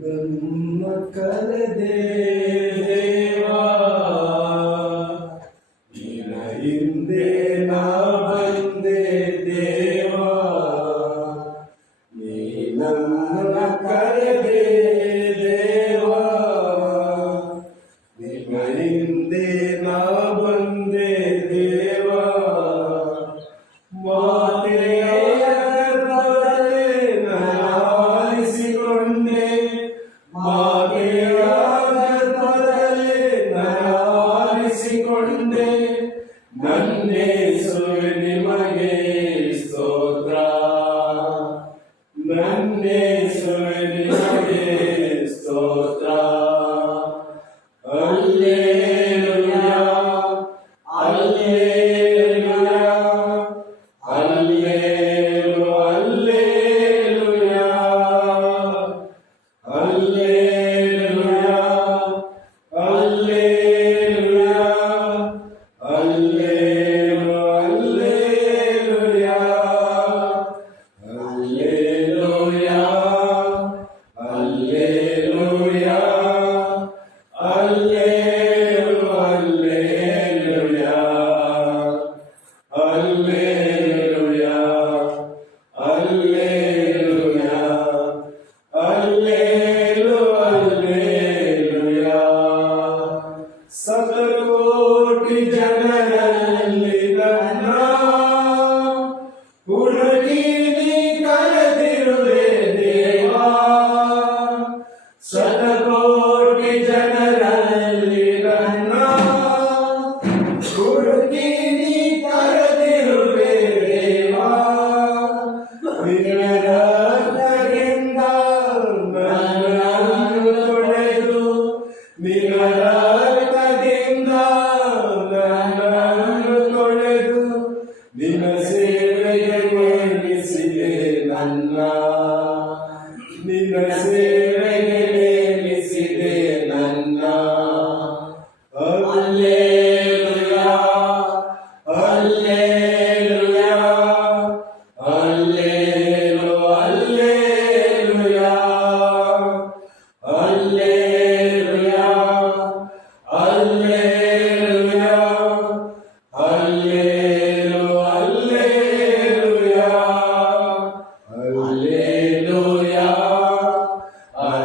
ನನ್ನ ಕರೆದೆ ದೇವಾ, ನಿನ್ನ ಹಿಂದೆ ನಾ ಬಂದೆ ದೇವಾ, ನೀ ನನ್ನ ಕರೆದೆ ದೇವಾ, ನಿನ್ನ ಹಿಂದೆ ನಾ ಬಂದೆ ದೇವಾ, ನನ್ನೇಸುವೆ ನಿಮಗೆ ಸ್ತೋತ್ರ, ನನ್ನೇಸುವೆ ನಿಮಗೆ ಸ್ತೋತ್ರ. Hallelujah, hallelujah, hallelujah, hallelujah, hallelujah, hallelujah, hallelujah, hallelujah, hallelujah, hallelujah, hallelujah, hallelujah, hallelujah. ಶತಕೋಟಿ ಜನರಲ್ಲಿ ನನ್ನ ಹುಡುಕಿ ನೀ ಕರೆದಿರುವೆ ದೇವಾ, ಶತಕೋಟಿ ಜನರಲ್ಲಿ ನನ್ನ ಹುಡುಕಿ ನೀ ಕರೆದಿರುವೆ ದೇವಾ, ನಿನ್ನ ರಕ್ತದಿಂದ ನನ್ನನ್ನು ತೊಳೆದು, ನಿನ್ನ ರಕ್ತದಿಂದ ನನ್ನನ್ನು ತೊಳೆದು, ನಿನ್ನ ಸೇವೆಗೆ ನೇಮಿಸಿದೆ ನನ್ನ, ನಿನ್ನ ಸೇವೆಗೆ ನೇಮಿಸಿದೆ ನನ್ನ. Hallelujah, hallelujah, hallelujah, hallelujah, hallelujah, hallelujah, hallelujah, hallelujah,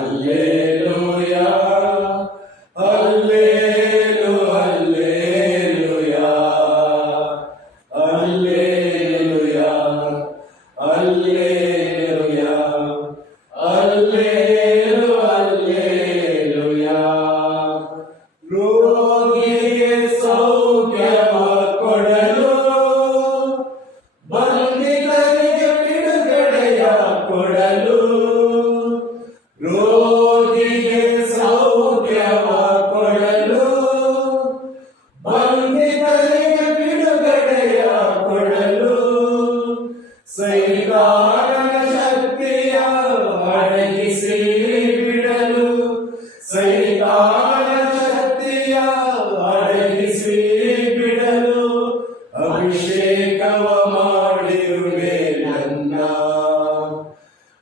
hallelujah, hallelujah, hallelujah, hallelujah. ರೋಗಿಗೆ ಸೌಖ್ಯವ ಕೊಡಲು, ಬಂದಿತರಿಗೆ ಬಿಡುಗಡೆಯ ಕೊಡಲು, ರೋಗಿಗೆ ಸೌಖ್ಯವ ಕೊಡಲು, ಬಂದಿತರಿಗೆ ಬಿಡುಗಡೆಯ ಕೊಡಲು, ಸೈತಾನನ ಶಕ್ತಿಯ ಅಡಗಿಸಿ ಬಿಡಲು, ಸೈತಾನನ ಶಕ್ತಿಯ ಅಡಗಿಸಿ ಬಿಡಲು, ಅಭಿಷೇಕವ ಮಾಡಿರುವೆ ನನ್ನ,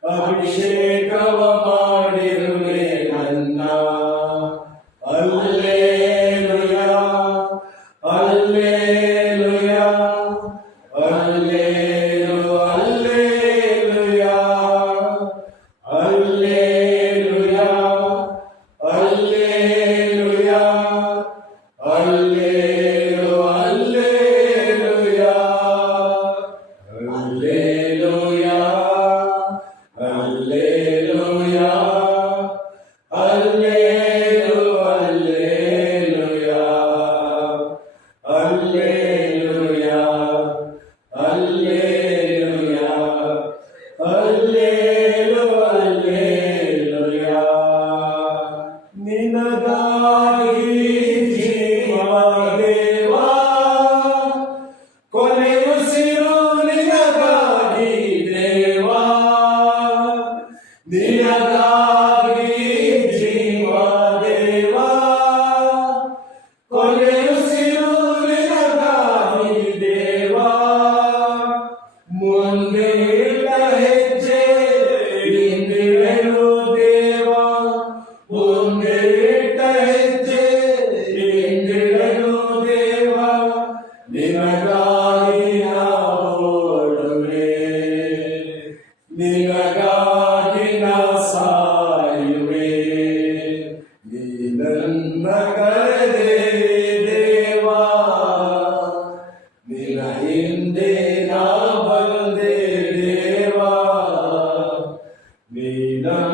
ಅಭಿಷೇಕವ ಮಾಡಿರುವೆ ನನ್ನ. Hallelujah, hallelujah, hallelujah, hallelujah, hallelujah, hallelujah, hallelujah, hallelujah, hallelujah, hallelujah, hallelujah, hallelujah. ನಿನಗಾಗಿ ಜೀವ ದೇವಾ, ಕೊನೆಯುಸಿರು ನಿನಗಾಗಿ ದೇವಾ, ನಿನಗಾಗಿ ಜೀವ ದೇವಾ, ಕೊನೆಯುಸಿರು ನಿನಗಾಗಿ ದೇವಾ, ಮುಂದೆ ಇಲ್ಲ ಹೆಜ್ಜೆ ಹಿಂದಿರುವೆನು ದೇವಾ,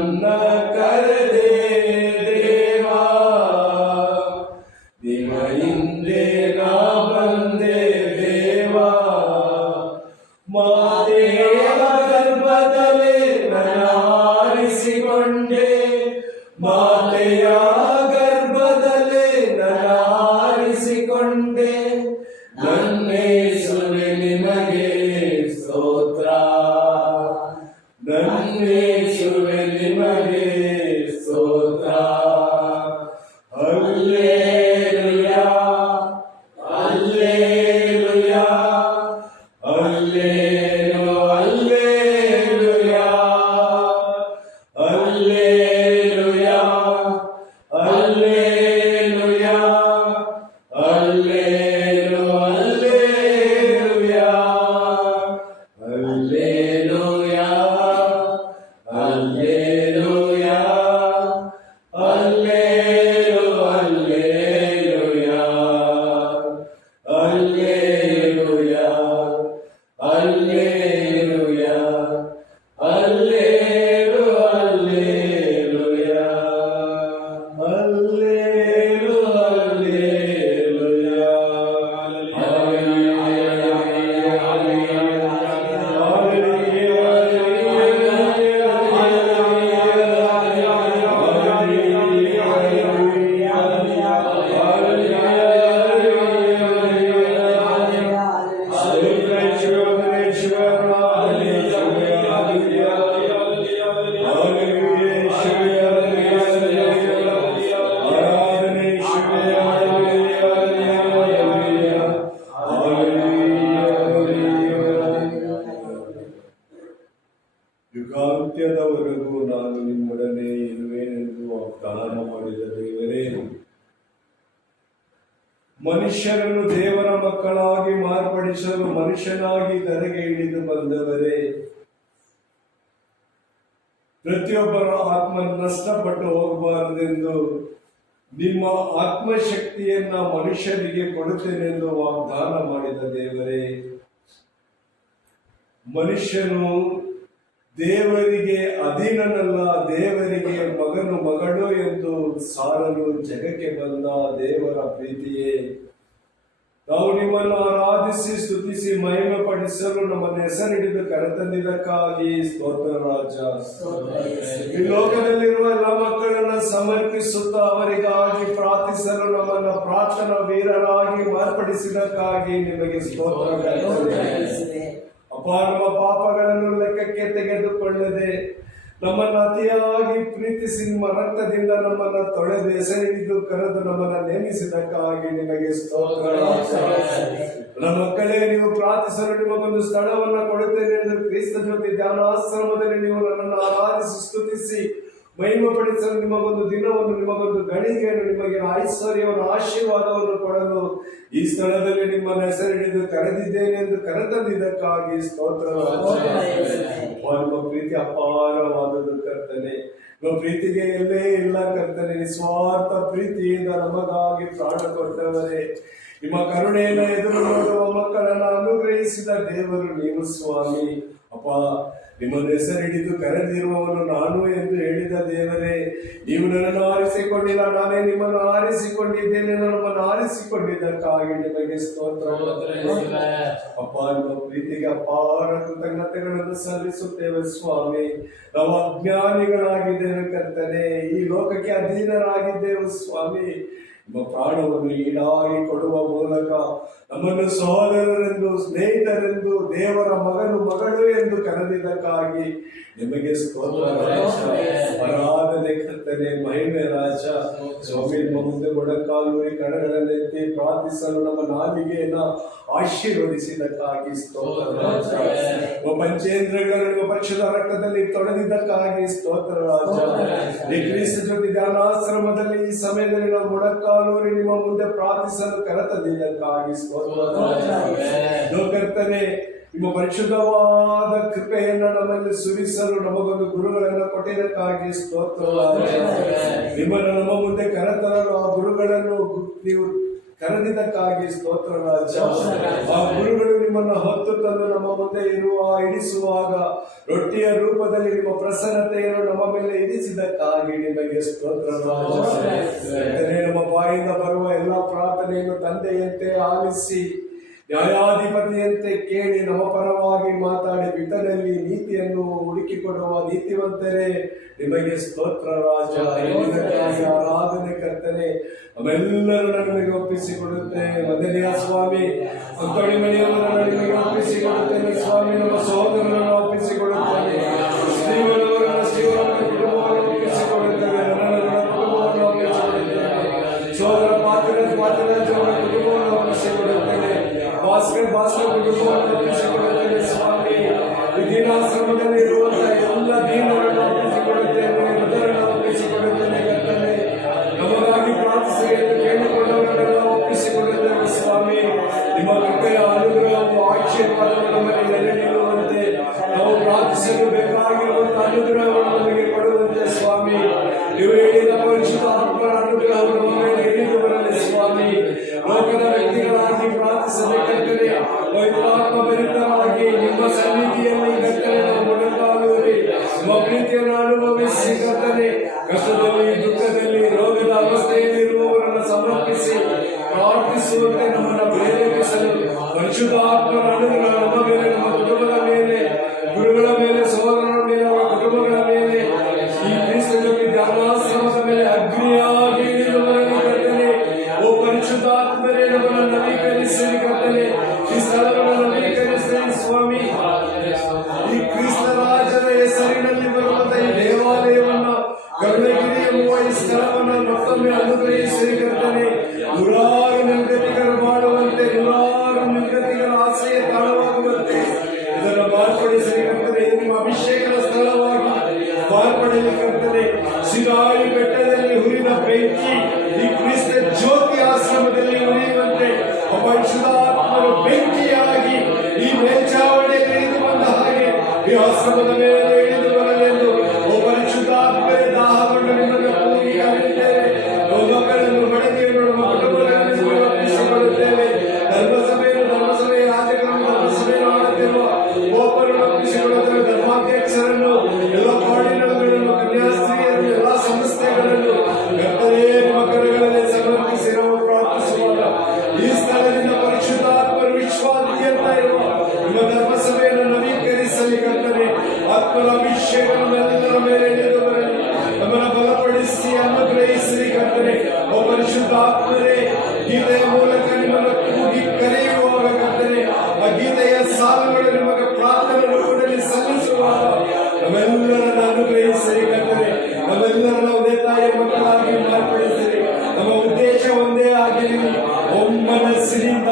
ನನ್ನ ಕರೆದೆ ದೇವಾ, ನಿಮ್ಮ ಹಿಂದೆ ನಾ ಬಂದೆ ದೇವಾ. ಮಾತೆಯ ಗರ್ಭದಲ್ಲಿ ನನ್ನ ಆರಿಸಿಕೊಂಡೆ, ಮಾತೆಯ ಗರ್ಭದಲ್ಲಿ ನನ್ನ ಆರಿಸಿಕೊಂಡೆ. ನನ್ನೇಸುವೆ ನಿಮಗೆ ಸ್ತೋತ್ರ, ನನ್ನೇಸುವೆ ನಿಮಗೆ ಸ್ತೋತ್ರ. Hallelujah, hallelujah, hallelujah, hallelujah, hallelujah, hallelujah, hallelujah, hallelujah, hallelujah, hallelujah, hallelujah, hallelujah, ಯುಗಾಂತ್ಯದವರೆಗೂ ನಾನು ನಿಮ್ಮೊಡನೆ ಇರುವೆನೆಂದು ವಾಗ್ದಾನ ಮಾಡಿದ ದೇವರೇ, ಮನುಷ್ಯರನ್ನು ದೇವರ ಮಕ್ಕಳಾಗಿ ಮಾರ್ಪಡಿಸಲು ಮನುಷ್ಯನಾಗಿ ಧರೆಗೆ ಇಳಿದು ಬಂದವರೇ, ಪ್ರತಿಯೊಬ್ಬರ ಆತ್ಮ ನಷ್ಟಪಟ್ಟು ಹೋಗಬಾರದೆಂದು ನಿಮ್ಮ ಆತ್ಮಶಕ್ತಿಯನ್ನ ಮನುಷ್ಯರಿಗೆ ಕೊಡುತ್ತೇನೆಂದು ವಾಗ್ದಾನ ಮಾಡಿದ ದೇವರೇ, ಮನುಷ್ಯನು ದೇವರಿಗೆ ಅಧೀನನಲ್ಲ, ದೇವರಿಗೆ ಮಗನು ಮಗಳು ಎಂದು ಸಾರಲು ಜಗಕ್ಕೆ ಬಂದ ದೇವರ ಪ್ರೀತಿಯೇ, ನಾವು ನಿಮ್ಮನ್ನು ಆರಾಧಿಸಿ ಸ್ತುತಿಸಿ ಮಹಿಮೆ ಪಡಿಸಲು ನಮ್ಮನ್ನು ಹೆಸರಿಡಿದು ಕರೆತಂದಿದ್ದಕ್ಕಾಗಿ ಸ್ತೋತ್ರ ರಾಜ. ಈ ಲೋಕದಲ್ಲಿರುವ ಎಲ್ಲ ಮಕ್ಕಳನ್ನ ಸಮರ್ಪಿಸುತ್ತಾ ಅವರಿಗಾಗಿ ಪ್ರಾರ್ಥಿಸಲು ನಮ್ಮನ್ನು ಪ್ರಾರ್ಥನಾ ವೀರರಾಗಿ ಮಾರ್ಪಡಿಸಿದಕ್ಕಾಗಿ ನಿಮಗೆ ಸ್ತೋತ್ರ. ಅಪ್ಪ, ನಮ್ಮ ಪಾಪಗಳನ್ನು ಲೆಕ್ಕಕ್ಕೆ ತೆಗೆದುಕೊಳ್ಳದೆ ನಮ್ಮನ್ನು ಅತಿಯಾಗಿ ಪ್ರೀತಿಸಿ ನಿಮ್ಮ ರಕ್ತದಿಂದ ನಮ್ಮನ್ನು ತೊಳೆದು ಹೆಸರಿಡಿದು ಕರೆದು ನಮ್ಮನ್ನು ನೇಮಿಸಿದಕ್ಕಾಗಿ ನಿಮಗೆ ಸ್ತೋತ್ರ. ನನ್ನ ಮಕ್ಕಳೇ, ನೀವು ಪ್ರಾರ್ಥಿಸಲು ನಿಮಗೊಂದು ಸ್ಥಳವನ್ನು ಕೊಡುತ್ತೇನೆ ಎಂದು ಕ್ರಿಸ್ತ ಜ್ಯೋತಿ ಧ್ಯಾನಾಶ್ರಮದಲ್ಲಿ ನೀವು ನನ್ನನ್ನು ಆರಾಧಿಸಿ ಸ್ತುತಿಸಿ ಮಹಿಮೆ ಪಡಿಸಲು ನಿಮಗೊಂದು ದಿನವನ್ನು, ನಿಮಗೊಂದು ಗಳಿಗೆಯನ್ನು, ನಿಮಗೆ ಐಶ್ವರ್ಯವನ್ನು, ಆಶೀರ್ವಾದವನ್ನು ಕೊಡಲು ಈ ಸ್ಥಳದಲ್ಲಿ ನಿಮ್ಮನ್ನು ಹೆಸರಿಡಿದು ಕರೆದಿದ್ದೇನೆ ಎಂದು ಕರೆತಂದಿದ್ದಕ್ಕಾಗಿ ಸ್ತೋತ್ರ. ನಿಮ್ಮ ಪ್ರೀತಿ ಅಪಾರವಾದದ್ದು ಕರ್ತನೆ. ನಿಮ್ಮ ಪ್ರೀತಿಗೆ ಎಲ್ಲೇ ಇಲ್ಲ ಕರ್ತನೆ. ನಿಸ್ವಾರ್ಥ ಪ್ರೀತಿಯಿಂದ ನಮಗಾಗಿ ಪ್ರಾಣ ಕೊಟ್ಟವರೇ, ನಿಮ್ಮ ಕರುಣೆಯನ್ನು ಎದುರು ನೋಡುವ ಮಕ್ಕಳನ್ನು ಅನುಗ್ರಹಿಸಿದ ದೇವರು ನೀವು ಸ್ವಾಮಿ. ಅಪ್ಪ, ನಿಮ್ಮನ್ನು ಹೆಸರಿಡಿದು ಕರೆದಿರುವವನು ನಾನು ಎಂದು ಹೇಳಿದ ದೇವರೇ, ನೀವು ನನ್ನನ್ನು ಆರಿಸಿಕೊಂಡಿಲ್ಲ, ನಾನೇ ನಿಮ್ಮನ್ನು ಆರಿಸಿಕೊಂಡಿದ್ದೇನೆ. ನಮ್ಮನ್ನು ಆರಿಸಿಕೊಂಡಿದ್ದಕ್ಕಾಗಿ ನಿಮಗೆ ಸ್ತೋತ್ರ. ಅಪ್ಪ, ನಿಮ್ಮ ಪ್ರೀತಿಗೆ ಅಪಾರ ಕೃತಜ್ಞತೆಗಳನ್ನು ಸಲ್ಲಿಸುತ್ತೇವೆ ಸ್ವಾಮಿ. ನಾವು ಅಜ್ಞಾನಿಗಳಾಗಿದ್ದೇವೆ ಕರ್ತನೆ, ಈ ಲೋಕಕ್ಕೆ ಅಧೀನರಾಗಿದ್ದೇವೆ ಸ್ವಾಮಿ. ನಿಮ್ಮ ಪ್ರಾಣವನ್ನು ಈಡಾಗಿ ಕೊಡುವ ಮೂಲಕ ನಮ್ಮನ್ನು ಸಹೋದರರೆಂದು, ಸ್ನೇಹಿತರೆಂದು, ದೇವರ ಮಗನು ಮಗಳು ಎಂದು ಕರೆದಿದ್ದಕ್ಕಾಗಿ ನಿಮಗೆ ಸ್ತೋತ್ರ. ಆರಾಧನೆ ಕರ್ತನೆ, ಮಹಿಮೆ ರಾಜ. ಸ್ವಾಮಿ, ನಿಮ್ಮ ಮುಂದೆ ಮೊಣಕಾಲೂರಿ ಕಣಗಳನ್ನೆತ್ತಿ ಪ್ರಾರ್ಥಿಸಲು ನಮ್ಮ ನಾಲಿಗೆಯನ್ನ ಆಶೀರ್ವದಿಸಿದ್ದಕ್ಕಾಗಿ ಸ್ತೋತ್ರ ರಾಜ. ನಿಮ್ಮ ಪಂಚೇಂದ್ರಿಯಗಳನ್ನು ನಿಮ್ಮ ಪರಿಶುದ್ಧ ರಕ್ತದಲ್ಲಿ ತೊಳೆದಿದ್ದಕ್ಕಾಗಿ ಸ್ತೋತ್ರ ರಾಜ. ಈ ಕ್ರಿಸ್ತ ಜ್ಯೋತಿ ಧ್ಯಾನಾಶ್ರಮದಲ್ಲಿ ಈ ಸಮಯದಲ್ಲಿ ನಾವು ಮೊಣಕಾಲೂರಿ ನಿಮ್ಮ ಮುಂದೆ ಪ್ರಾರ್ಥಿಸಲು ಕರೆತಂದಿದ್ದಕ್ಕಾಗಿ ಸ್ತೋತ್ರ ರಾಜ. ಕರ್ತನೆ, ನಿಮ್ಮ ಪರಿಶುದ್ಧವಾದ ಕೃಪೆಯನ್ನು ನಮ್ಮಲ್ಲಿ ಸುರಿಸಲು ನಮಗೊಂದು ಗುರುಗಳನ್ನು ಕೊಟ್ಟಿದ್ದಕ್ಕಾಗಿ ಸ್ತೋತ್ರ. ನಿಮ್ಮನ್ನು ನಮ್ಮ ಮುಂದೆ ಕರೆತರಲು ಆ ಗುರುಗಳನ್ನು ನೀವು ಕರೆದಿದ್ದಕ್ಕಾಗಿ ಸ್ತೋತ್ರ ರಾಜ. ಆ ಗುರುಗಳು ನಿಮ್ಮನ್ನು ಹೊತ್ತು ತಂದು ನಮ್ಮ ಮುಂದೆ ಇಡಿಸುವಾಗ ರೊಟ್ಟಿಯ ರೂಪದಲ್ಲಿ ನಿಮ್ಮ ಪ್ರಸನ್ನತೆಯನ್ನು ನಮ್ಮ ಮೇಲೆ ಇರಿಸಿದ್ದಕ್ಕಾಗಿ ನಿಮಗೆ ಸ್ತೋತ್ರ ರಾಜ. ನಮ್ಮ ಬಾಯಿಂದ ಬರುವ ಎಲ್ಲಾ ಪ್ರಾರ್ಥನೆಯನ್ನು ತಂದೆಯಂತೆ ಆಲಿಸಿ ನ್ಯಾಯಾಧಿಪತಿಯಂತೆ ಕೇಳಿ ನಮ್ಮ ಪರವಾಗಿ ಮಾತಾಡಿ ಪಿತನಲ್ಲಿ ನೀತಿಯನ್ನು ಹುಡುಕಿಕೊಡುವ ನೀತಿವಂತರೇ ನಿಮಗೆ ಸ್ತೋತ್ರ ರಾಜ. ಆರಾಧನೆ ಕರ್ತನೆ ಅವೆಲ್ಲರನ್ನ ನಿಮಗೆ ಒಪ್ಪಿಸಿಕೊಡುತ್ತೇನೆ. ವಂದನೆಯ ಸ್ವಾಮಿ ಅಂತೋಳಿ ಮನೆಯವರನ್ನು ನಿಮಗೆ ಒಪ್ಪಿಸಿಕೊಡುತ್ತೇನೆ ಸ್ವಾಮಿ. ನಮ್ಮ ಸಹೋದರರನ್ನು ಒಪ್ಪಿಸಿಕೊಡುತ್ತೇನೆ. ಶ್ರೀವನವರನ್ನ ಕುಟುಂಬವನ್ನು ಒಪ್ಪಿಸಿಕೊಡುತ್ತೇವೆ. ನನ್ನ ಕುಟುಂಬವನ್ನು ಒಪ್ಪಿಸಿಕೊಡುತ್ತೇನೆ. ಸೋದರ ಪಾತ್ರರಾಜವರ ಕುಟುಂಬವನ್ನು ಒಪ್ಪಿಸಿಕೊಡುತ್ತೇನೆ. ಭಾಸ್ಕರ್ ಕುಟುಂಬವನ್ನು ಒಪ್ಪಿಸಿಕೊಡುತ್ತೇನೆ ಸ್ವಾಮಿ. ಈ ದಿನಾಶ್ರಮದಲ್ಲಿ ಇರುವಂತಹ ಎಲ್ಲ ದೀನಗಳನ್ನು ಒಪ್ಪಿಸಿಕೊಡುತ್ತೇನೆ. ಮೃತರನ್ನು ಒಪ್ಪಿಸಿಕೊಡುತ್ತೇನೆ ಕರ್ತನೆ. ನಮಗಾಗಿ ಪ್ರಾರ್ಥಿಸಿ ಎಂದು ಕೇಳಿಕೊಂಡವರನ್ನೆಲ್ಲ ಒಪ್ಪಿಸಿಕೊಡುತ್ತೇವೆ ಸ್ವಾಮಿ. ನಿಮ್ಮ ಕೃಪೆಯ ಅನುಗ್ರಹವು ಆಶೀರ್ವಾದವು ನಮಗೆ ನೆಲೆ ನಿಲ್ಲುವಂತೆ ನಾವು ಪ್ರಾರ್ಥಿಸಲು ಬೇಕಾಗಿರುವಂತಹ ಅನುಗ್ರಹವನ್ನು ನಮಗೆ ಕೊಡುವಂತೆ ಸ್ವಾಮಿ. ನೀವು ಹೇಳಿದ ಪರಿಶುದ್ಧ ಆತ್ಮರ ಅನುಗ್ರಹವು ನಮ್ಮ ಮೇಲೆ ಇಳಿದು ಬರಲಿ ಸ್ವಾಮಿ. ಲೋಕದ ವ್ಯಕ್ತಿಗಳಾಗಿ ಪ್ರಾರ್ಥಿಸಬೇಕಂದರೆ ಪವಿತ್ರಾತ್ಮ ಭರಿತರಾಗಿ ನಿಮ್ಮ ಸನ್ನಿಧಿಯಲ್ಲಿ ಕರ್ತನೆ ನಾವು ಮೊಣಕಾಲುವರಿ ನಿಮ್ಮ ಪ್ರೀತಿಯನ್ನು ಅನುಭವಿಸಿ ಕರ್ತನೆ ಕಷ್ಟದಲ್ಲಿ ದುಃಖದಲ್ಲಿ ರೋಗದ ಅವಸ್ಥೆಯಲ್ಲಿರುವವರನ್ನು ಸಮರ್ಪಿಸಿ ಪ್ರಾರ್ಥಿಸುವಂತೆ ನಮ್ಮನ್ನು ಪ್ರೇರೇಪಿಸಲು ಪರಿಶುದ್ಧ ಆತ್ಮರ ಅನುಗ್ರಹ ನಮ್ಮ ಮೇಲೆ, ನಮ್ಮ ಕುಟುಂಬದ ಮೇಲೆ, ಗುರುಗಳ ಮೇಲೆ, ಸಹೋದರರ ಮೇಲೆ, ಅವರ ಕುಟುಂಬಗಳ ಮೇಲೆ, ಈ ಕ್ರಿಸ್ತನಲ್ಲಿ ಧ್ಯಾನಾಶ್ರಮದ ಮೇಲೆ ಅಗ್ನಿಯಾಗಿ ಇಳಿದು ಬರಲಿ ಕರ್ತನೆ. ಓ ಪರಿಶುದ್ಧಾತ್ಮರೇ ನಮ್ಮನ್ನು ನವೀಕರಿಸಲಿ ಕರ್ತನೆ. ಈ ಸ್ಥಳವನ್ನು ನವೀಕರಿಸಲಿ ಸ್ವಾಮಿ. ಈ ಕ್ರಿಸ್ತ ರಾಜನ ಹೆಸರಿನಲ್ಲಿ ಬರುವಂತಹ ಈ ದೇವಾಲಯವನ್ನು ಗರುಡಗಿರಿ ಎಂಬುವ ಈ ಸ್ಥಳವನ್ನು ಮತ್ತೊಮ್ಮೆ ಅನುಗ್ರಹಿಸಲಿ ಕರ್ತನೆ. ನೂರಾರು ನಿರ್ಗತಿಕರು ಮಾಡುವಂತೆ, ನೂರಾರು ನಿರ್ಗತಿಗಳ ಆಸೆಯ ತಾಳವಾಗುವಂತೆ ಇದನ್ನು ಮಾರ್ಪಡಿಸಲಿ ಕರ್ತನೆ. ನಿಮ್ಮ ಅಭಿಷೇಕದ ಸ್ಥಳವಾಗಿ ಮಾರ್ಪಡಲಿ ಕರ್ತನೆ. ಸಿನಾಯಿ ಬೆಟ್ಟದಲ್ಲಿ ಹುರಿದ ಬೆಂಕಿ ಈ ಕ್ರಿಸ್ತ ಜ್ಯೋತಿ ಆಶ್ರಮದಲ್ಲಿ ಉರಿಯುವಂತೆ ಪರಿಶುದ್ಧಾತ್ಮರು ಬೆಂಕಿಯಾಗಿ ಈ ಮೇಲ್ಚಾವಣಿಯಲ್ಲಿ ಇಳಿದು ಬಂದ ಹಾಗೆ ಈ ಆಶ್ರಮದ ಮೇಲೆ ಇಳಿದು ಬರಲೆಂದು ಓ ಪರಿಶುದ್ಧಾತ್ಮರೇ ದಾಹಗೊಂಡು ನಿಮ್ಮನ್ನು ಕೂಗಿ ಕರೆಯುತ್ತೇವೆ. ಮಕ್ಕಳನ್ನು ಮಡದಿಯನ್ನು ನಮ್ಮ ಕುಟುಂಬಗಳನ್ನು ಒಪ್ಪಿಸಿಕೊಳ್ಳುತ್ತೇವೆ. ಧರ್ಮಸಭೆಯ ರಾಜಗಳನ್ನು ಧರ್ಮಸಭೆಯನ್ನು ಮಾಡುತ್ತಿರುವ ಒಬ್ಬರನ್ನು ಒಪ್ಪಿಸಿಕೊಳ್ಳುತ್ತೇವೆ. ಧರ್ಮಾಧ್ಯಕ್ಷರನ್ನು, ಎಲ್ಲ ಕಾರ್ಡಿನಲ್ಗಳನ್ನು, ಕನ್ಯಾಸ್ತ್ರೀಯರನ್ನು, ಎಲ್ಲ ಸಂಸ್ಥೆಗಳನ್ನು ಕರ್ತನೇ ನಿಮ್ಮ ಕರಗಳಲ್ಲಿ ಸಮರ್ಪಿಸಿ ನಾವು ಪ್ರಾರ್ಥಿಸುವಾಗ ಈ ಸ್ಥಳದಿಂದ ಪರಿಶುದ್ಧಾತ್ಮರು ವಿಶ್ವಾದ್ಯಂತ ಇರುವ ನಿಮ್ಮ ಧರ್ಮಸಭೆಯನ್ನು ನವೀಕರಿಸಲಿ ಕರ್ತನೆ. ಆತ್ಮನ ಅಭಿಷೇಕ ನಮ್ಮೆಲ್ಲರ ಮೇಲೆ ಇಳಿದು ಬರಲಿ. ನಮ್ಮನ್ನು ಬಲಪಡಿಸಿ ಅನುಗ್ರಹಿಸಲಿ ಕರ್ತನೆ. ಓ ಪರಿಶುದ್ಧಾತ್ಮರೇ ಗೀತೆಯ ಮೂಲಕ ನಿಮ್ಮನ್ನು ಕೂಗಿ ಕರೆಯುವಾಗ ಕರ್ತನೆ ಆ ಗೀತೆಯ ಸಾಲುಗಳು ನಿಮಗೆ ಪ್ರಾರ್ಥನೆ ರೂಪದಲ್ಲಿ ಸಲ್ಲಿಸುವಾಗ ನಮ್ಮೆಲ್ಲರನ್ನು ಅನುಗ್ರಹಿಸಲಿ ಕರ್ತನೆ. ನಮ್ಮೆಲ್ಲರನ್ನ ಒಂದೇ ತಾಯಿಯ ಮಕ್ಕಳಾಗಿ ಮಾರ್ಪಡಿಸಲಿ. ನಮ್ಮ ಉದ್ದೇಶ ಒಂದೇ ಆಗಿರಲಿ. ಒಮ್ಮನಸ್ಸಿನಿಂದ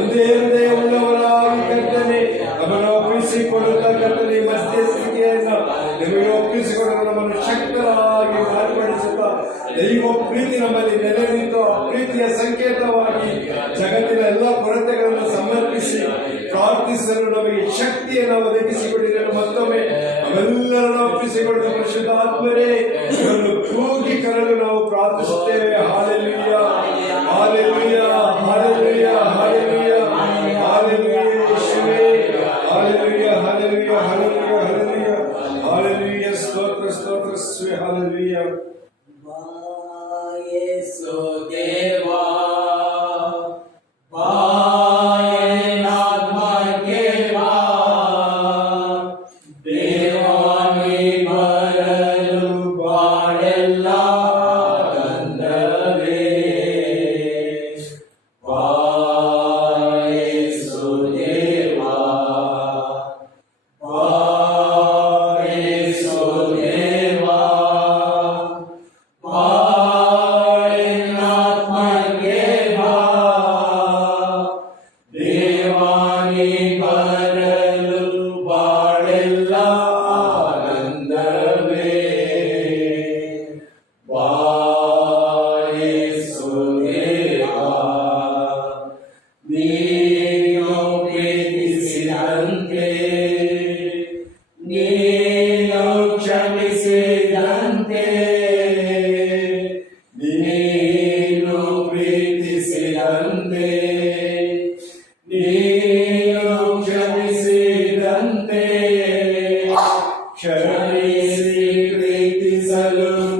ಒಂದೇ ಹೃದಯ ಉಳ್ಳವರಾಗಿ ಕರ್ತನೆ ನಮ್ಮನ್ನು ಒಪ್ಪಿಸಿಕೊಳ್ಳುತ್ತಾ ಕರ್ತನೆ ಮಧ್ಯಸ್ಥಿತಿಯನ್ನು ನಿಮಗೆ ಒಪ್ಪಿಸಿಕೊಂಡು ನಮ್ಮನ್ನು ಶಕ್ತರಾಗಿ ಮಾರ್ಪಡಿಸುತ್ತಾ ದೈವ ಪ್ರೀತಿ ನಮ್ಮಲ್ಲಿ ನೆಲೆ ನಿಂತು ಆ ಪ್ರೀತಿಯ ಸಂಕೇತವಾಗಿ ಜಗತ್ತಿನ ಎಲ್ಲ ಕೊರತೆಗಳನ್ನು ಸಮರ್ಪಿಸಿ ಪ್ರಾರ್ಥಿಸಲು ನಮಗೆ ಶಕ್ತಿಯನ್ನು ಒದಗಿಸಿಕೊಟ್ಟಿರಲು ಮತ್ತೊಮ್ಮೆ ಅವೆಲ್ಲರನ್ನು ಒಪ್ಪಿಸಿಕೊಳ್ಳುವ ಪರಿಶುದ್ಧಾತ್ಮರೇ ಇದನ್ನು ಕೂಗಿ ಕರೆದು ನಾವು ಪ್ರಾರ್ಥಿಸುತ್ತೇವೆ. Hallelujah, hallelujah, hallelujah, hallelujah, hallelujah ಯೇಸುವೇ, hallelujah, hallelujah, hallelujah, hallelujah, hallelujah, ಸ್ತೋತ್ರ ಸ್ತೋತ್ರ ಯೇಸುವೇ, ಹಾಲೆಲೂಯಾ. ಯೇಸು ದೇವಾ Amen.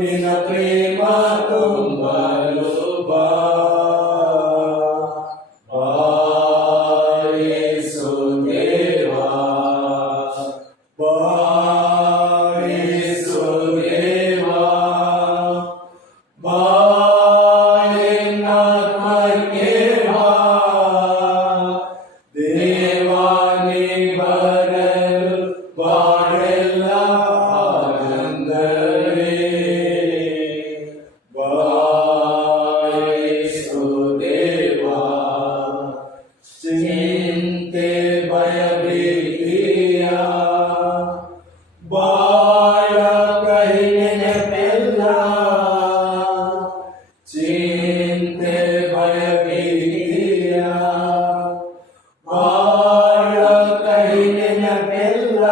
ನಿನ್ನ ಪ್ರೇಮ ತುಂಬಲು ಬಾ ಬಾ ಯೇಸು ದೇವಾ ಬಾ ಯೇಸು ದೇವಾ ಬಾ ಎನ್ನಾತ್ಮಕ್ಕೆ ಬಾ ದೇವಾ ನೀ ಬರಲು ಬಾಳೆಲ್ಲ ಆನಂದವೇ ಬಾ ಯೇಸು ದೇವಾ ಚಿಂತೆ ಭಯ ಭೀತಿಯ ಬಾಳ ಕಹಿ ನೆನಪೆಲ್ಲ ಚಿಂತೆ ಭಯ ಭೀತಿಯ ಬಾಳ ಕಹಿ ನೆನಪೆಲ್ಲ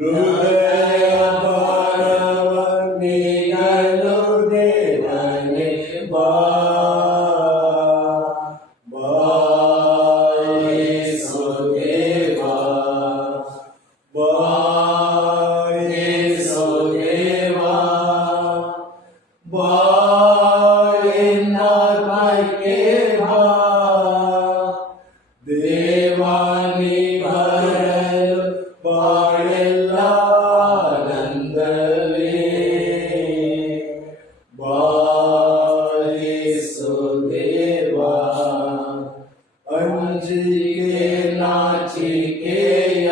ಹೃದಯ ಭಾರವ ನೀಗಲು ದೇವನೇ ಬಾ ಬಾ ಯೇಸು ದೇವಾ ಬಾ ಯೇಸು ದೇವಾ ಬಾ ಎನ್ನಾತ್ಮಕ್ಕೆ ಬಾ ದೇವಾ ನೀ ಬರಲು ಬಾಳೆಲ್ಲ ಆನಂದವೇ ಬಾ ಯೇಸು ದೇವಾ ಅಂಜಿಕೆ ನಾಚಿಕೆಯ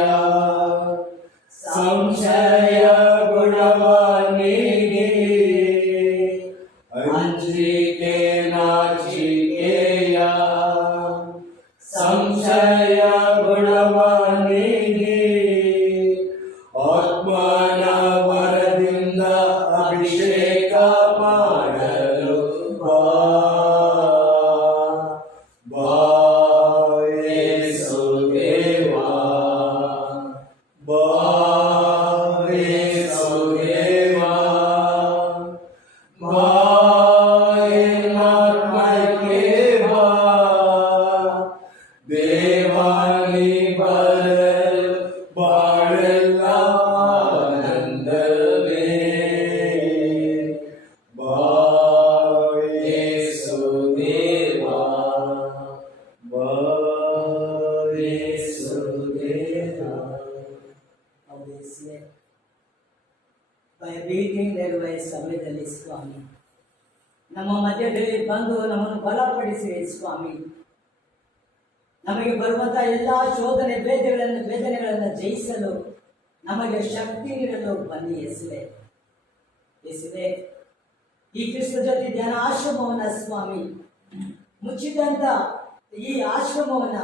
ಸಂಶಯ ಗುಣವ ನೀಡಿ ಅಂಜಿಕೆ ನಾಚಿಕೆಯ ಸಂಶಯ ಗುಣವ ನೀಡಿ ಆತ್ಮನ ವರದಿಂದ ಅಭಿಷೇಕ ಮಾಡಲು ಬಾ ಬಾ ಯೇಸು ದೇವಾ ಬಾ ಯೇಸು ದೇವಾ ಬಾ ಎನ್ನಾತ್ಮಕ್ಕೆ ಬಾ ದೇವಾ ನೀ ಬರಲು ಬಾಳೆಲ್ಲ ಆನಂದವೇ ಬಾ ಯೇಸು ದೇವಾ ಬಾ ಯೇಸು ದೇವಾ ಹೌದು ಯೇಸುವೆ, ಭಯಭೀತಿಯಿಂದ ಇರುವ ಈ ಸಮಯದಲ್ಲಿ ಸ್ವಾಮಿ ನಮ್ಮ ಮಧ್ಯದಲ್ಲಿ ಬಂದು ನಮ್ಮನ್ನು ಬಲಪಡಿಸಿ ಸ್ವಾಮಿ, ನಮಗೆ ಬರುವಂತಹ ಎಲ್ಲ ಶೋಧನೆ ವೇದನೆಗಳನ್ನು ಜಯಿಸಲು ನಮಗೆ ಶಕ್ತಿ ನೀಡಲು ಬನ್ನಿ ಯೇಸುವೆ. ಯೇಸುವೆ, ಈ ಕ್ರಿಸ್ತ ಜೊತೆ ಧ್ಯಾನ ಆಶ್ರಮವನ್ನ ಸ್ವಾಮಿ ಮುಚ್ಚಿದಂತ ಈ ಆಶ್ರಮವನ್ನ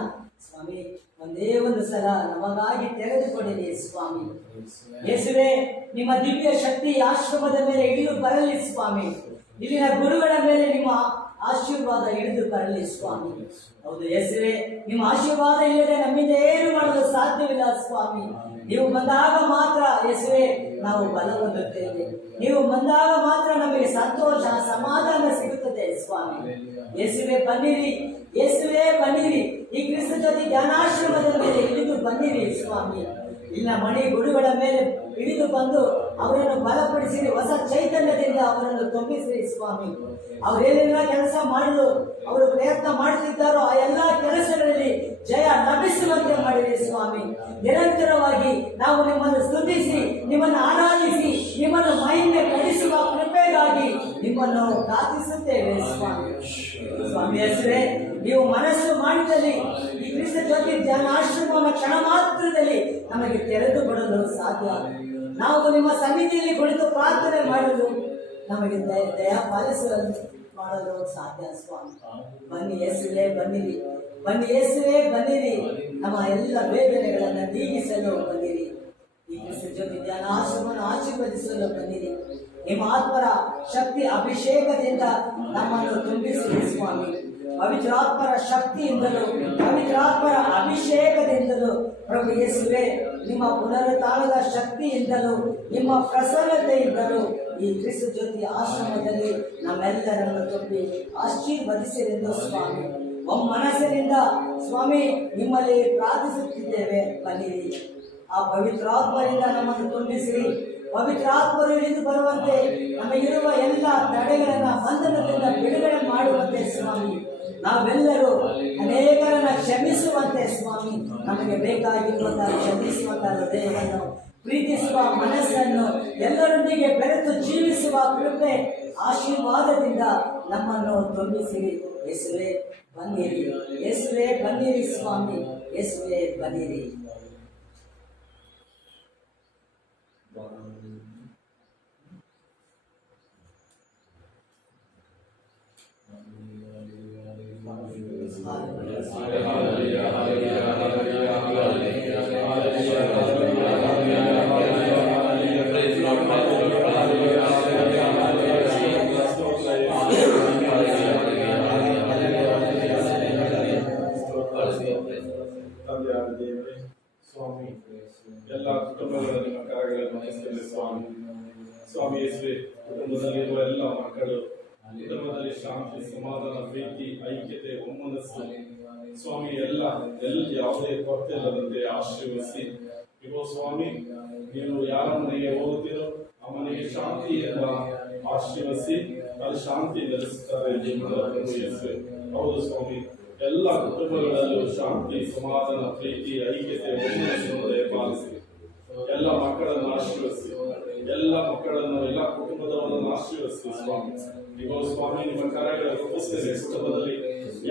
ಸ್ವಾಮಿ ಒಂದೇ ಒಂದು ಸಲ ನಮಗಾಗಿ ತೆರೆದುಕೊಂಡಿದೆ ಸ್ವಾಮಿ. ಯೇಸುವೆ, ನಿಮ್ಮ ದಿವ್ಯ ಶಕ್ತಿ ಆಶ್ರಮದ ಮೇಲೆ ಇಳಿದು ಬರಲಿ ಸ್ವಾಮಿ. ಇಲ್ಲಿನ ಗುರುಗಳ ಮೇಲೆ ನಿಮ್ಮ ಆಶೀರ್ವಾದ ಇಳಿದು ಬರಲಿ ಸ್ವಾಮಿ. ಹೌದು ಯೇಸುವೆ, ನಿಮ್ಮ ಆಶೀರ್ವಾದ ಇಲ್ಲದೆ ನಮ್ಮಿಂದ ಏನು ಮಾಡಲು ಸಾಧ್ಯವಿಲ್ಲ ಸ್ವಾಮಿ. ನೀವು ಬಂದಾಗ ಮಾತ್ರ ಯೇಸುವೆ ನಾವು ಬಲ ಹೊಂದುತ್ತೇವೆ. ನೀವು ಬಂದಾಗ ಮಾತ್ರ ನಮಗೆ ಸಂತೋಷ ಸಮಾಧಾನ ಸಿಗುತ್ತದೆ ಸ್ವಾಮಿ. ಯೇಸುವೆ ಬನ್ನಿರಿ, ಯೇಸುವೆ ಬನ್ನಿರಿ, ಈ ಕ್ರಿಸ್ತ ಜೊತೆ ಧ್ಯಾನಾಶ್ರಮದ ಮೇಲೆ ಇಳಿದು ಬನ್ನಿರಿ ಸ್ವಾಮಿ. ಇಲ್ಲಿನ ಮಣಿ ಗುರುಗಳ ಮೇಲೆ ಇಳಿದು ಬಂದು ಅವರನ್ನು ಬಲಪಡಿಸಿರಿ, ಹೊಸ ಚೈತನ್ಯದಿಂದ ಅವರನ್ನು ತುಂಬಿಸಿರಿ ಸ್ವಾಮಿ. ಅವರೇನೆಲ್ಲ ಕೆಲಸ ಮಾಡಲು ಅವರು ಪ್ರಯತ್ನ ಮಾಡುತ್ತಿದ್ದಾರೋ ಆ ಎಲ್ಲ ಕೆಲಸಗಳಲ್ಲಿ ಜಯ ಲಭಿಸುವಂತೆ ಮಾಡಿರಿ ಸ್ವಾಮಿ. ನಿರಂತರವಾಗಿ ನಾವು ನಿಮ್ಮನ್ನು ಸ್ತುತಿಸಿ, ನಿಮ್ಮನ್ನು ಆರಾಧಿಸಿ, ನಿಮ್ಮನ್ನು ಮಹಿಮೆ ಪಡಿಸುವ ಕೃಪೆಗಾಗಿ ನಿಮ್ಮನ್ನು ಪ್ರಾರ್ಥಿಸುತ್ತೇವೆ ಸ್ವಾಮಿ. ಸ್ವಾಮಿ ಹೆಸರೇ, ನೀವು ಮನಸ್ಸು ಮಾಡಿದಲ್ಲಿ ಈ ಕ್ರಿಸ್ತ ಜ್ಯೋತಿ ಧ್ಯಾನಾಶ್ರಮವನ್ನು ಕ್ಷಣ ಮಾತ್ರದಲ್ಲಿ ನಮಗೆ ತೆರೆದು ಬಿಡಲು ಸಾಧ್ಯ. ನಾವು ನಿಮ್ಮ ಸನ್ನಿಧಿಯಲ್ಲಿ ಕುಳಿತು ಪ್ರಾರ್ಥನೆ ಮಾಡಲು ನಮಗೆ ದಯಾ ಪಾಲಿಸಲು ಮಾಡಲು ಸಾಧ್ಯ ಸ್ವಾಮಿ. ಬನ್ನಿ ಯೇಸುವೆ ಬನ್ನಿರಿ, ಬನ್ನಿ ಯೇಸುವೆ ಬನ್ನಿರಿ, ನಮ್ಮ ಎಲ್ಲ ವೇದನೆಗಳನ್ನು ನೀಗಿಸಲು ಬನ್ನಿರಿ. ಈ ಕ್ರಿಸ್ತ ಜ್ಯೋತಿ ಧ್ಯಾನಾಶ್ರಮವನ್ನು ಆಶೀರ್ವದಿಸಲು ಬನ್ನಿರಿ. ನಿಮ್ಮ ಆತ್ಮರ ಶಕ್ತಿ ಅಭಿಷೇಕದಿಂದ ನಮ್ಮನ್ನು ತುಂಬಿಸಿರಿ ಸ್ವಾಮಿ. ಪವಿತ್ರಾತ್ಮರ ಶಕ್ತಿಯಿಂದಲೂ ಪವಿತ್ರಾತ್ಮರ ಅಭಿಷೇಕದಿಂದಲೂ ಪ್ರಭು ಯೇಸುವೆ, ನಿಮ್ಮ ಪುನರುತ್ಥಾನದ ಶಕ್ತಿಯಿಂದಲೂ ನಿಮ್ಮ ಪ್ರಸನ್ನತೆಯಿಂದಲೂ ಈ ಕ್ರಿಸ್ತ ಜ್ಯೋತಿ ಆಶ್ರಮದಲ್ಲಿ ನಮ್ಮೆಲ್ಲರನ್ನು ತುಂಬಿ ಆಶೀರ್ವದಿಸಿರೆಂದು ಸ್ವಾಮಿ ಮನಸ್ಸಿನಿಂದ ಸ್ವಾಮಿ ನಿಮ್ಮಲ್ಲಿ ಪ್ರಾರ್ಥಿಸುತ್ತಿದ್ದೇವೆ. ಬನ್ನಿರಿ, ಆ ಪವಿತ್ರಾತ್ಮರಿಂದ ನಮ್ಮನ್ನು ತುಂಬಿಸಿರಿ. ಪವಿತ್ರಾತ್ಮರು ಇಳಿದು ಬರುವಂತೆ ನಮಗಿರುವ ಎಲ್ಲ ತಡೆಗಳನ್ನ ಬಂಧನದಿಂದ ಬಿಡುಗಡೆ ಮಾಡುವಂತೆ ಸ್ವಾಮಿ, ನಾವೆಲ್ಲರೂ ಅನೇಕರನ್ನ ಕ್ಷಮಿಸುವಂತೆ ಸ್ವಾಮಿ, ನಮಗೆ ಬೇಕಾಗಿರುವಂತಹ ಕ್ಷಮಿಸುವಂತಹ ಹೃದಯವನ್ನು, ಪ್ರೀತಿಸುವ ಮನಸ್ಸನ್ನು, ಎಲ್ಲರೊಂದಿಗೆ ಬೆರೆತು ಜೀವಿಸುವ ಕೃಪೆ ಆಶೀರ್ವಾದದಿಂದ ನಮ್ಮನ್ನು ತುಂಬಿಸಿರಿ. ಯೇಸುವೇ ಬನ್ನಿರಿ, ಯೇಸುವೇ ಬನ್ನಿರಿ ಸ್ವಾಮಿ, ಯೇಸುವೇ ಬನ್ನಿರಿ. ತಂದೆಯಾದ ದೇವರೇ, ಸ್ವಾಮಿ ಎಲ್ಲ ಕುಟುಂಬಗಳ ನಿಮ್ಮ ಕರಗಳನ್ನು ವಹಿಸಿಕೊಳ್ಳಿ ಸ್ವಾಮಿ. ಸ್ವಾಮಿ ಯೇಸುವೆ, ಕುಟುಂಬದಲ್ಲಿರುವ ಎಲ್ಲ ಮಕ್ಕಳು ಕುಟುಂಬದಲ್ಲಿ ಶಾಂತಿ, ಸಮಾಧಾನ, ಪ್ರೀತಿ, ಐಕ್ಯತೆ, ಒಮ್ಮನಸ್ಸು ಸ್ವಾಮಿ ಎಲ್ಲಿ ಯಾವುದೇ ಕೊರತೆ ಇಲ್ಲದಂತೆ ಆಶೀರ್ವದಿಸಿ. ಇಗೋ ಸ್ವಾಮಿ, ನೀವು ಯಾರ ಮನೆಗೆ ಹೋಗುತ್ತೀರೋ ಆ ಮನೆಗೆ ಶಾಂತಿಯಿಂದ ಆಶೀರ್ವದಿಸಿ, ಅಲ್ಲಿ ಶಾಂತಿ ನೆಲೆಸುತ್ತಾರೆ ಯೇಸುವೆ. ಹೌದು ಸ್ವಾಮಿ, ಎಲ್ಲ ಕುಟುಂಬಗಳಲ್ಲೂ ಶಾಂತಿ, ಸಮಾಧಾನ, ಪ್ರೀತಿ, ಐಕ್ಯತೆ, ಒಮ್ಮನಸ್ಸನ್ನು ದಯಪಾಲಿಸಿ. ಎಲ್ಲ ಮಕ್ಕಳನ್ನು ಆಶೀರ್ವದಿಸಿ, ಎಲ್ಲ ಮಕ್ಕಳನ್ನು, ಎಲ್ಲ ಕುಟುಂಬದವರನ್ನು ಆಶೀರ್ವದಿಸಿ ಸ್ವಾಮಿ. ಇಗೋ ಸ್ವಾಮಿ, ನಿಮ್ಮ ಕರಗಳ ಒಪ್ಪಿಸ್ತೇನೆ. ಕುಟುಂಬದಲ್ಲಿ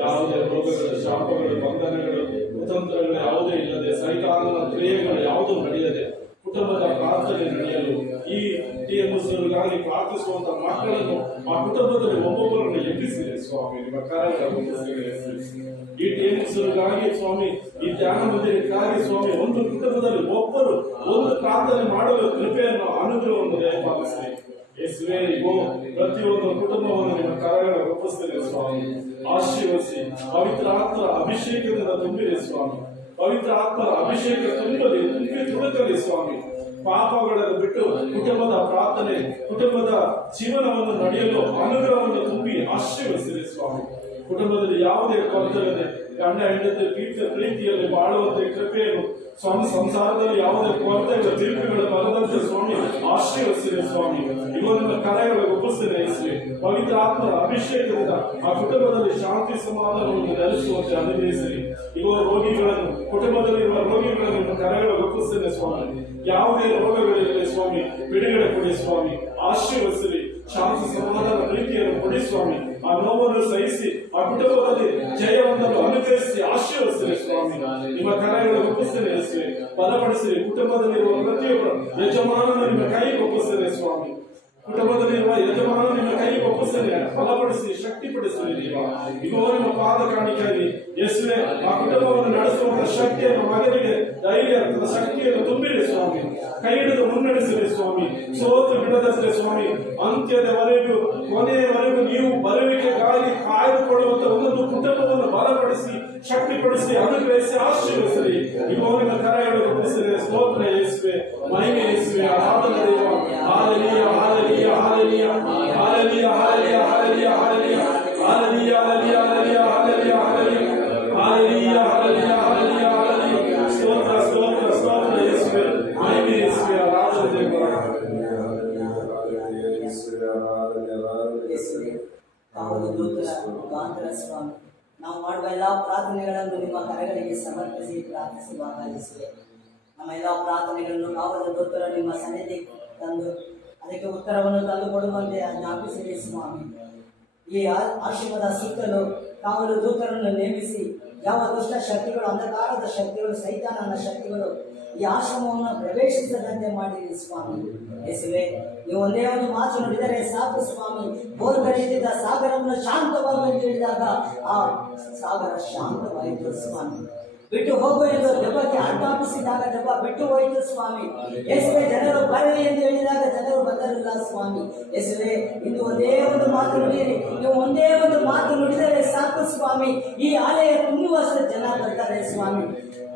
ಯಾವುದೇ ರೋಗಗಳು, ಶಾಪಗಳು, ಬಂಧನಗಳು, ಕುತಂತ್ರಗಳು ಯಾವುದೇ ಇಲ್ಲದೆ, ಸೈತಾನನ ಕ್ರಿಯೆಗಳು ಯಾವುದೂ ನಡೆಯದೆ ಕುಟುಂಬದ ಪ್ರಾರ್ಥನೆ ನಡೆಯಲು ಈ ಟಿಎಂಎಸ್ಗಾಗಿ ಪ್ರಾರ್ಥಿಸುವಂತ ಮಕ್ಕಳನ್ನು ಆ ಕುಟುಂಬದಲ್ಲಿ ಒಬ್ಬೊಬ್ಬರನ್ನು ಎಬ್ಬಿಸಿದೆ ಸ್ವಾಮಿ. ನಿಮ್ಮ ಕರಗಳ ಒಪ್ಪಿಸ್ತೇನೆ. ಈ ಟಿಎಂಎಸ್ಗಾಗಿ ಸ್ವಾಮಿ, ಈ ಧ್ಯಾನ ಮಂದಿರಕ್ಕಾಗಿ ಸ್ವಾಮಿ, ಒಂದು ಕುಟುಂಬದಲ್ಲಿ ಒಬ್ಬರು ಒಂದು ಪ್ರಾರ್ಥನೆ ಮಾಡಲು ಕೃಪೆಯನ್ನು, ಅನುಗ್ರಹವನ್ನು ದಯಪಾಲಿಸಿ. ಯೇಸುವೇ, ಇಗೋ ಪ್ರತಿಯೊಂದು ಕುಟುಂಬವನ್ನು ನಿಮ್ಮ ಕರಗಳ ಒಪ್ಪಿಸ್ತೇನೆ ಸ್ವಾಮಿ. ಆಶೀರ್ವದಿಸಿ, ಪವಿತ್ರ ಆತ್ಮರ ಅಭಿಷೇಕದಿಂದ ತುಂಬಿರಿ ಸ್ವಾಮಿ. ಪವಿತ್ರ ಆತ್ಮರ ಅಭಿಷೇಕ ತುಂಬಲಿ, ತುಂಬಿ ತುಳುಕಲಿ ಸ್ವಾಮಿ. ಪಾಪಗಳನ್ನು ಬಿಟ್ಟು ಕುಟುಂಬದ ಪ್ರಾರ್ಥನೆ, ಕುಟುಂಬದ ಜೀವನವನ್ನು ನಡೆಯಲು ಅನುಗ್ರಹವನ್ನು ತುಂಬಿ ಆಶೀರ್ವದಿಸಿರಿ ಸ್ವಾಮಿ. ಕುಟುಂಬದಲ್ಲಿ ಯಾವುದೇ ಕೊರತೆಯಿದೆ, ಗಂಡ ಹೆಂಡತಿ ಪ್ರೀತಿಯಲ್ಲಿ ಬಾಳುವಂತೆ ಕೃಪೆಯನ್ನು ಸ್ವಾಮಿ. ಸಂಸಾರದಲ್ಲಿ ಯಾವುದೇ ಕೊರತೆಗಳ ತೀರ್ಪುಗಳು ಬರದಂತೆ ಸ್ವಾಮಿ ಆಶೀರ್ವದಿಸಿರಿ ಸ್ವಾಮಿ. ಇವರನ್ನ ಕರೆಗಳಿಗೆ ಒಪ್ಪಿಸ್ತೇನೆ ಯೇಸುವೆ. ಪವಿತ್ರ ಆತ್ಮರ ಅಭಿಷೇಕದಿಂದ ಆ ಕುಟುಂಬದಲ್ಲಿ ಶಾಂತಿ, ಸಮಾಧಾನವನ್ನು ನೆಲೆಸುವಂತೆ ಅನುಗ್ರಹಿಸಿರಿ. ಇವರು ರೋಗಿಗಳನ್ನು, ಕುಟುಂಬದಲ್ಲಿರುವ ರೋಗಿಗಳನ್ನು ನಿಮ್ಮ ಕರೆಗಳಿಗೆ ಒಪ್ಪಿಸ್ತೇನೆ ಸ್ವಾಮಿ. ಯಾವುದೇ ರೋಗಗಳಿರಲಿ ಸ್ವಾಮಿ, ಬಿಡುಗಡೆ ಕೊಡಿ ಸ್ವಾಮಿ. ಆಶೀರ್ವದಿಸಿರಿ, ಶಾಂತಿ, ಸಮಾಧಾನ, ಪ್ರೀತಿಯನ್ನು ಕೊಡಿ ಸ್ವಾಮಿ. ಆ ನೋವನ್ನು ಸಹಿಸಿ ಆ ಕುಟುಂಬದಲ್ಲಿ ಜಯವನ್ನು ಅನುಗ್ರಹಿಸಿ ಆಶೀರ್ವದಿಸಿರಿ ಸ್ವಾಮಿ. ನಿಮ್ಮ ಕರೆಗಳ ಒಪ್ಪಿಸ್ತೇನೆ ಯೇಸುವೆ. ಬಲಪಡಿಸಿರಿ. ಕುಟುಂಬದಲ್ಲಿರುವ ಪ್ರತಿಯೊಬ್ಬರು ಯಜಮಾನನ ನಿಮ್ಮ ಕೈಗೆ ಒಪ್ಪಿಸ್ತೇನೆ ಸ್ವಾಮಿ. ಕುಟುಂಬದಲ್ಲಿರುವ ಯಜಮಾನ ನಿಮ್ಮ ಕೈಗೆ ಒಪ್ಪಿಸ್ತೇನೆ. ಬಲಪಡಿಸಿ, ಶಕ್ತಿಪಡಿಸಿರಿ. ಇಗೋ ನಿಮ್ಮ ಪಾದ ಕಾಣಿಕೆಯಾಗಿ ಯೇಸುವೆ, ಆ ಕುಟುಂಬವನ್ನು ನಡೆಸುವಂತ ಶಕ್ತಿಯನ್ನು ಮಗನಿಗೆ ಧೈರ್ಯ, ಶಕ್ತಿಯನ್ನು ತುಂಬಿರಿ ಸ್ವಾಮಿ. ಕೈ ಹಿಡಿದು ಮುನ್ನಡೆಸಿರಿ ಸ್ವಾಮಿ. ಸೋತು ಬಿಡದಂತೆ ಸ್ವಾಮಿ, ಅಂತ್ಯದವರೆಗೂ, ಕೊನೆಯವರೆಗೂ ನೀವು ಬರುವಿಕೆಗಾಗಿ ಕಾಯ್ದುಕೊಳ್ಳುವಂತ ಒಂದೊಂದು ಕುಟುಂಬವನ್ನು ಬಲಪಡಿಸಿ, ಶಕ್ತಿಪಡಿಸಿ, ಅನುಗ್ರಹಿಸಿ, ಆಶೀರ್ವದಿಸಿರಿ. ಇಗೋ ನಿಮ್ಮ ಕರೆಗಳು ಒಪ್ಪಿಸಿರಿ. ಸ್ತೋತ್ರ ಯೇಸುವೆ, ಮಹಿಮೆ ಯೇಸುವೆ, ಆರಾಧನೆ ದೇವ. Hallelujah, hallelujah, hallelujah, hallelujah, hallelujah, hallelujah, hallelujah, hallelujah, hallelujah, hallelujah, hallelujah, hallelujah, hallelujah, hallelujah. ಸ್ತೋತ್ರ, ಸ್ತೋತ್ರ, ಸ್ತೋತ್ರ ಯೇಸುವೆ, ಮಹಿಮೆ ಯೇಸುವೆ, ಆರಾಧನೆ ದೇವ. ಮುಖಾಂತರ ಸ್ವಾಮಿ, ನಾವು ಮಾಡುವ ಎಲ್ಲಾ ಪ್ರಾರ್ಥನೆಗಳನ್ನು ನಿಮ್ಮ ಕರೆಗಳಿಗೆ ಸಮರ್ಪಿಸಿ ಪ್ರಾರ್ಥಿಸುವಾಗ ಯೇಸುವೆ, ನಮ್ಮ ಎಲ್ಲಾ ಪ್ರಾರ್ಥನೆಗಳನ್ನು ಕಾವಲು ದೂತರ ನಿಮ್ಮ ಸನ್ನಿಧಿ ತಂದು ಅದಕ್ಕೆ ಉತ್ತರವನ್ನು ತಂದು ಕೊಡುವಂತೆ ಜ್ಞಾಪಿಸಿರಿ ಸ್ವಾಮಿ. ಈ ಆಶ್ರಮದ ಸುತ್ತಲೂ ಕಾವಲು ದೂತರನ್ನು ನೇಮಿಸಿ ಯಾವ ದುಷ್ಟ ಶಕ್ತಿಗಳು, ಅಂಧಕಾರದ ಶಕ್ತಿಗಳು, ಸೈತಾನನ ಶಕ್ತಿಗಳು ಈ ಆಶ್ರಮವನ್ನು ಪ್ರವೇಶಿಸದಂತೆ ಮಾಡಿರಿ ಸ್ವಾಮಿ. ಯೇಸುವೆ, ನೀವು ಒಂದೇ ಒಂದು ಮಾತು ನುಡಿದರೆ ಸಾಕು ಸ್ವಾಮಿ. ಬೋರ್ಗರೆದಿದ್ದ ಸಾಗರವನ್ನು ಶಾಂತವಾಗಿ ಹೇಳಿದಾಗ ಆ ಸಾಗರ ಶಾಂತವಾಯಿತು ಸ್ವಾಮಿ. ಬಿಟ್ಟು ಹೋಗು ಎಂದು ದೆಬ್ಬಕ್ಕೆ ಆಜ್ಞಾಪಿಸಿದಾಗ ದೆಬ್ಬ ಬಿಟ್ಟು ಹೋಯಿತು ಸ್ವಾಮಿ. ಯೇಸುವೆ, ಜನರು ಬರಲಿ ಎಂದು ಹೇಳಿದಾಗ ಜನರು ಬಂದರಿಲ್ಲ ಸ್ವಾಮಿ. ಯೇಸುವೆ, ಇಂದು ಒಂದೇ ಒಂದು ಮಾತು ನುಡಿಯಿರಿ. ನೀವು ಒಂದೇ ಒಂದು ಮಾತು ನುಡಿದರೆ ಸಾಕು ಸ್ವಾಮಿ. ಈ ಆಲಯ ತುಂಬುವಷ್ಟು ಜನ ಬರ್ತಾರೆ ಸ್ವಾಮಿ.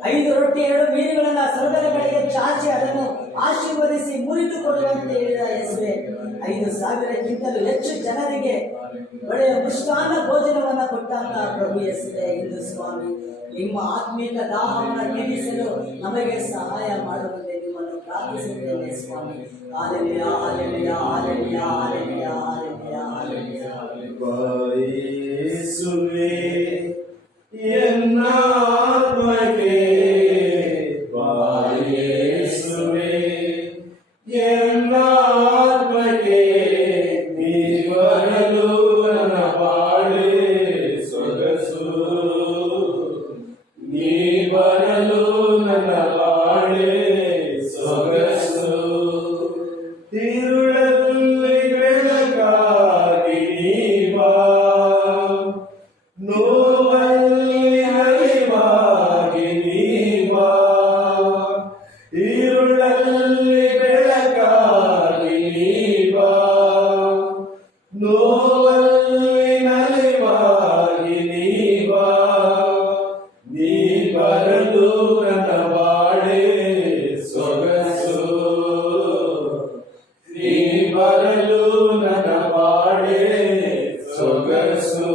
5 ರೊಟ್ಟಿ 2 ಮೀನುಗಳನ್ನ ಸ್ವರ್ಗದ ಕಡೆಗೆ ಚಾಚಿ ಅದನ್ನು ಆಶೀರ್ವದಿಸಿ ಮುರಿದು ಕೊಡುವಂತೆ ಹೇಳಿದ ಯೇಸುವೆ, 5,000ಕ್ಕಿಂತಲೂ ಹೆಚ್ಚು ಜನರಿಗೆ ಒಳ್ಳೆಯ ಮೃಷ್ಟಾನ್ನ ಭೋಜನವನ್ನ ಕೊಟ್ಟಂತ ಪ್ರಭು ಯೇಸುವೆ, ಇಂದು ಸ್ವಾಮಿ ನಿಮ್ಮ ಆತ್ಮೀಕ ದಾಹವನ್ನು ತೀರಿಸಲು ನಮಗೆ ಸಹಾಯ ಮಾಡುವಂತೆ ನಿಮ್ಮನ್ನು ಪ್ರಾರ್ಥಿಸುತ್ತೇನೆ ಸ್ವಾಮಿ. Hallelujah, hallelujah, hallelujah, hallelujah, hallelujah, hallelujah. ಯೇಸುವೇ ಎನ್ನಾತ್ಮಕ್ಕೆ ಯೇಸುವೇ ಎನ್ನಾತ್ಮಕ್ಕೆ ನೀ ಬರಲು ನನ್ನ ಬಾಳೆ ಸೊಗಸು, ನೀ ಬರಲು ನನ್ನ ಬಾಳೆ ಸೊಗಸು. ತಿರುಳಲ್ಲಿ ಬೆಳಕಾಗಿ ನೀ ಬಾ, ನೋವಲ್ಲಿ ಅರಿವಾಗಿ ನೀ ಬಾ. ഇരുളಲ್ಲಿ ಬೆಳಕಾಗಿ ನೀ ಬಾ, ನೋವಲ್ಲಿ ನಲಿವಾಗಿ ನೀ ಬಾ. ನೀ ಬರಲು ನನ್ನ ಬಾಳೆ ಸೊಗಸು, ನೀ ಬರಲು ನನ್ನ ಬಾಳೆ ಸೊಗಸು.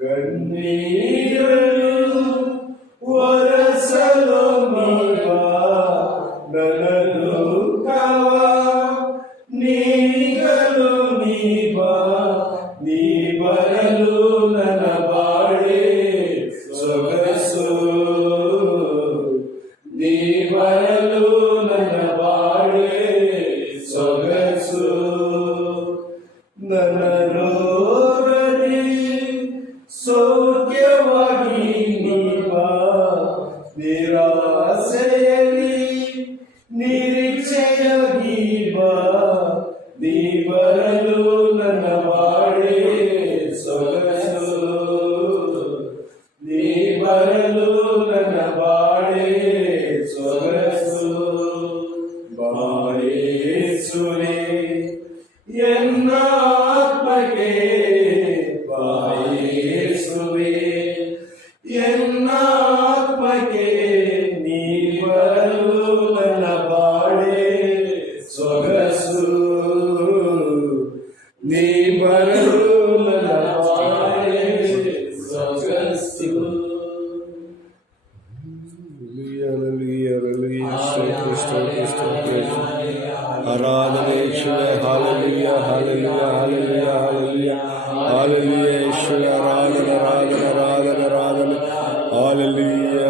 ಕಣ್ಣೀರನ್ನು ಒರೆಸಲು ನೀ ಬಾ, ನನ್ನ ದುಃಖವ ನೀಗಲು ನೀ ಬಾ. ನೀ ಬರಲು ನನ್ನ ಬಾಳೆ ಸೊಗಸು, ನೀ ಬರಲು ನನ್ನ ಬಾಳೆ ಸೊಗಸು. ನನ್ನ ರೋಗದಿ ಸೌಖ್ಯವಾಗಿ ನೀ ಬಾ, ನಿರಾಸೆಯಲ್ಲಿ ನಿರೀಕ್ಷೆಯಾಗಿ ಬಾ. ನೀ ಬರಲು ನನ್ನ ಬಾಳೆ ಸೊಗಸು, ನೀ ಬರಲು ನನ್ನ ಬಾಳೆ ಸೊಗಸು. ಬಾಯೇಸುವೆ ಎನ್ನ ಆತ್ಮಕ್ಕೆ, ಬಾಯೇಸುವೆ ಎನ್ನ ಆತ್ಮಕ್ಕೆ ನೀ ಬರಲು ನನ್ನ ಬಾಳೆ ಸೊಗಸು, ನೀ ಬರಲು ನನ್ನ ಬಾಳೆ ಸೊಗಸು. ಆರಾಧನೆ ಯೇಸುವೆ, hallelujah, hallelujah, hallelujah, hallelujah, hallelujah ಯೇಸುವೆ, ಆರಾಧನೆ, ಆರಾಧನೆ, ಆರಾಧನೆ, ಆರಾಧನೆ, ಹಾಲೆಲೂಯ,